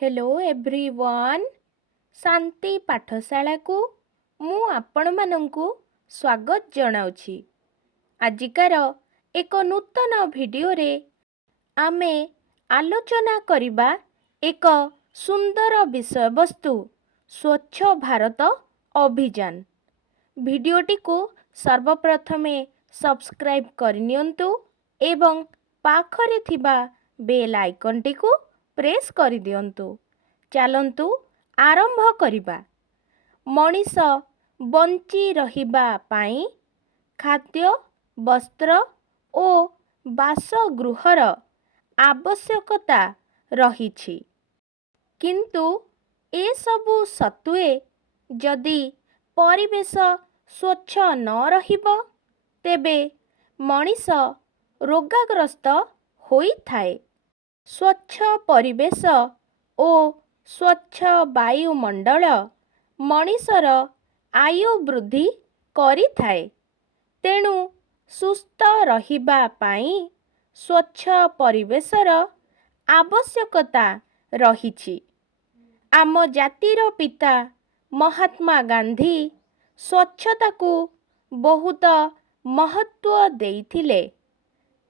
Hello everyone शांति पाठशाला को मु आपण मानंकु स्वागत जनाउछि। आजिकार एक नूतन वीडियो रे आमे आलोचना करिबा एक सुंदर विषय वस्तु स्वच्छ भारत अभियान। वीडियोटी को सर्वप्रथमे सब्सक्राइब करनियंतु एवं पाखरे थिबा बेल आइकनटी को प्रेस कर दियंतु। चलंतु आरंभ करिबा। मनीष बंची रहिबा पाई खाद्य वस्त्र ओ बासगृहर आवश्यकता रहिछि, किंतु ए सबु सत्वे जदि परिवेश स्वच्छ न रहिब तेबे मनीष रोगाग्रस्त होई थाए। स्वच्छ परिवेश ओ स्वच्छ वायुमंडल मनीषर आयु वृद्धि करि थाए। तेणु सुस्थ रहिबा पाई स्वच्छ परिवेशर आवश्यकता रहिछि। आम जातिर पिता महात्मा गांधी स्वच्छता को बहुत महत्व देइथिले।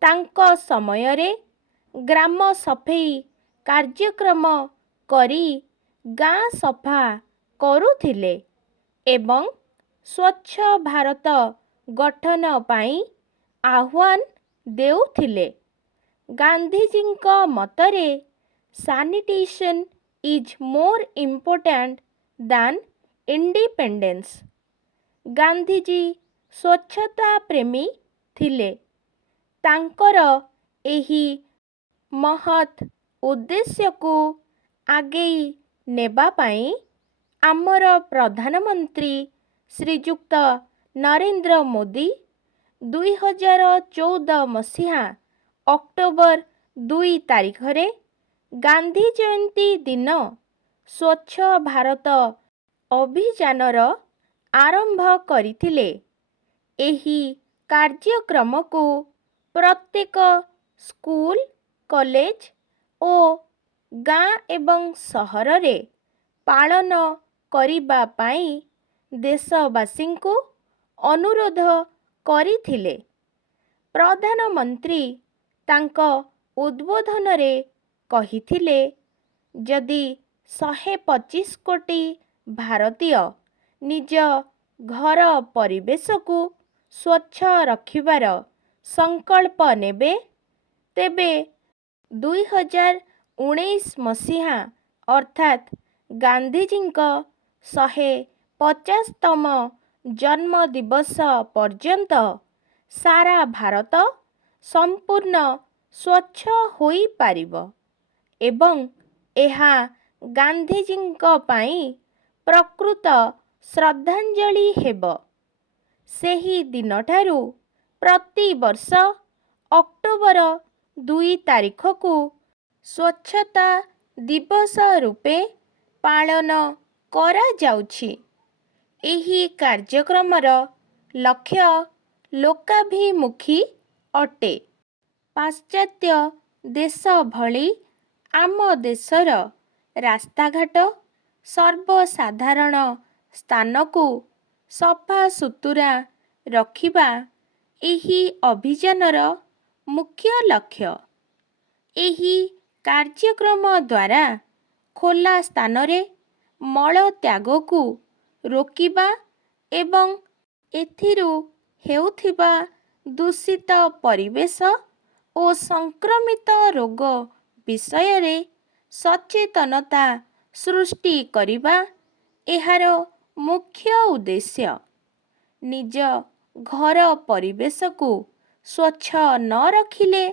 तांको समयरे ग्राम सफेई कार्यक्रम करी गाँ सफा करुथिले एवं स्वच्छ भारत गठन पाई आह्वान देउथिले। गांधीजींको मतरे sanitation is more important than independence. Gandhiji स्वच्छता प्रेमी थिले। तांकर एही महत् उद्देश्य को आगेई नेबा पाई आमर प्रधानमंत्री श्रीजुक्त नरेंद्र मोदी 2014 मसीहा अक्टोबर 2 तारीख रे गांधी जयंती दिन स्वच्छ भारत अभियानर आरंभ करिथिले। एही कार्यक्रम को प्रत्येक स्कूल कॉलेज ओ गाँ एवं सहर रे पालन करिबा पाई देशवासी को अनुरोध करिथिले। प्रधानमंत्री तांको उद्बोधन रे कहिथिले, जदि 125 कोटी भारतीय निज घर परिवेश को स्वच्छ रखिबार संकल्प नेबे तेबे 2019 मसीहा अर्थात गांधीजींको 150तम जन्म दिवस पर्यंत सारा भारत संपूर्ण स्वच्छ होई पारिबो एवं एहा गांधीजींको पाई प्रकृत श्रद्धांजलि हेबो। सेही दिनठारु प्रति वर्ष अक्टोबर 2 तारीख को स्वच्छता दिवस रूपे पालन करा जाउछि। एही कार्यक्रमर लक्ष्य लोकाभिमुखी अटे। पाश्चात्य देश भली आम देशर रास्ताघाट सर्वसाधारण स्थान को सफा सुतुरा रखिबा एही अभियानर मुख्य लक्ष्य। एही कार्यक्रम द्वारा खोला स्थान रे मल त्याग को रोकिबा एवं एथिरु हेउथिबा दूषित परिवेश ओ संक्रमित रोग विषय रे सचेतनता सृष्टि करिबा एहार मुख्य उद्देश्य। निज घर परिवेश को स्वच्छ न रखिले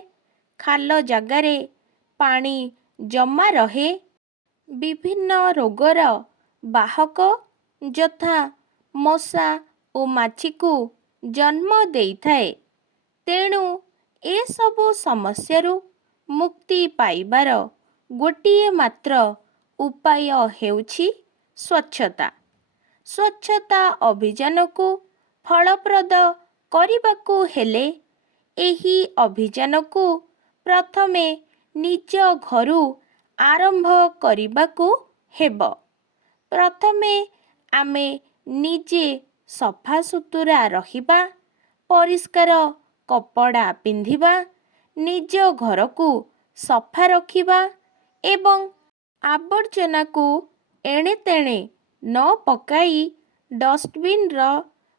खाल जगारे पानी जमा रहे, विभिन्न रोगर बाहक यथा मशा ओ माछी को जन्म देइथाए। तेणु ए सबु समस्यारु मुक्ति पाइबार गोटिए मात्र उपाय हेउछि स्वच्छता। स्वच्छता अभियान को फलप्रद करिबाकु हेले एही अभियान को प्रथमे निज घरु ଆରମ୍ଭ କରିବାକୁ ହେବ। ପ୍ରଥମେ ଆମେ ନିଜେ ସଫାସୁତୁରା ରହିବା, ପରିଷ୍କାର କପଡ଼ା ପିନ୍ଧିବା, ନିଜ ଘରକୁ ସଫା ରଖିବା ଏବଂ ଆବର୍ଜନାକୁ ଏଣେତେଣେ ନ ପକାଇ ଡଷ୍ଟବିନ୍ର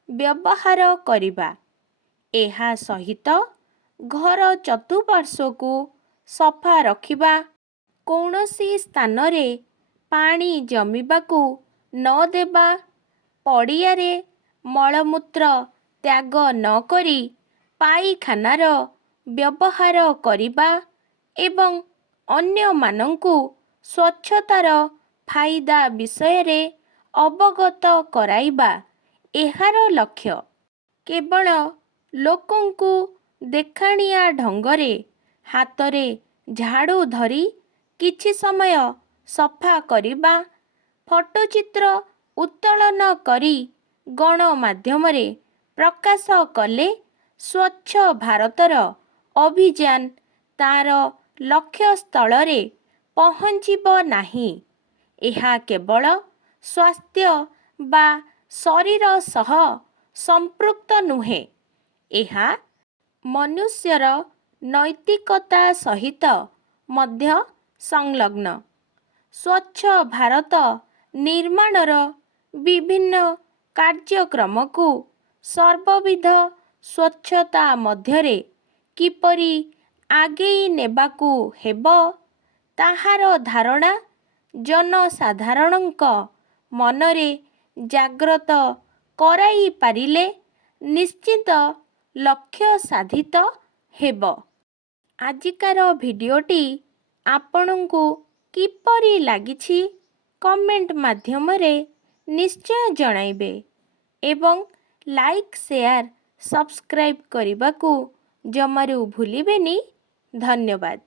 ବ୍ୟବହାର କରିବା। ଏହା ସହିତ ଘର ଚତୁଃପାର୍ଶ୍ୱକୁ ସଫା ରଖିବା, କୌଣସି ସ୍ଥାନରେ ପାଣି ଜମିବାକୁ ନ ଦେବା, ପଡ଼ିଆରେ ମଳମୂତ୍ର ତ୍ୟାଗ ନ କରି ପାଇଖାନାର ବ୍ୟବହାର କରିବା ଏବଂ ଅନ୍ୟମାନଙ୍କୁ ସ୍ୱଚ୍ଛତାର ଫାଇଦା ବିଷୟରେ ଅବଗତ କରାଇବା ଏହାର ଲକ୍ଷ୍ୟ। କେବଳ ଲୋକଙ୍କୁ ଦେଖାଣିଆ ଢଙ୍ଗରେ ହାତରେ ଝାଡ଼ୁ ଧରି କିଛି ସମୟ ସଫା କରିବା, ଫଟୋଚିତ୍ର ଉତ୍ତୋଳନ କରି ଗଣମାଧ୍ୟମରେ ପ୍ରକାଶ କଲେ ସ୍ୱଚ୍ଛ ଭାରତର ଅଭିଯାନ ତା'ର ଲକ୍ଷ୍ୟସ୍ଥଳରେ ପହଞ୍ଚିବ ନାହିଁ। ଏହା କେବଳ ସ୍ୱାସ୍ଥ୍ୟ ବା ଶରୀର ସହ ସମ୍ପୃକ୍ତ ନୁହେଁ, ଏହା ମନୁଷ୍ୟର ନୈତିକତା ସହିତ ମଧ୍ୟ ସଂଲଗ୍ନ। ସ୍ୱଚ୍ଛ ଭାରତ ନିର୍ମାଣର ବିଭିନ୍ନ କାର୍ଯ୍ୟକ୍ରମକୁ ସର୍ବବିଧ ସ୍ୱଚ୍ଛତା ମଧ୍ୟରେ କିପରି ଆଗେଇ ନେବାକୁ ହେବ, ତାହାର ଧାରଣା ଜନସାଧାରଣଙ୍କ ମନରେ ଜାଗ୍ରତ କରାଇପାରିଲେ ନିଶ୍ଚିତ ଲକ୍ଷ୍ୟ ସାଧିତ ହେବ। ଆଜିକାର ଭିଡ଼ିଓଟି ଆପଣଙ୍କୁ କିପରି ଲାଗିଛି କମେଣ୍ଟ ମାଧ୍ୟମରେ ନିଶ୍ଚୟ ଜଣାଇବେ ଏବଂ ଲାଇକ୍, ସେୟାର, ସବସ୍କ୍ରାଇବ୍ କରିବାକୁ ଜମାରୁ ଭୁଲିବେନି। ଧନ୍ୟବାଦ।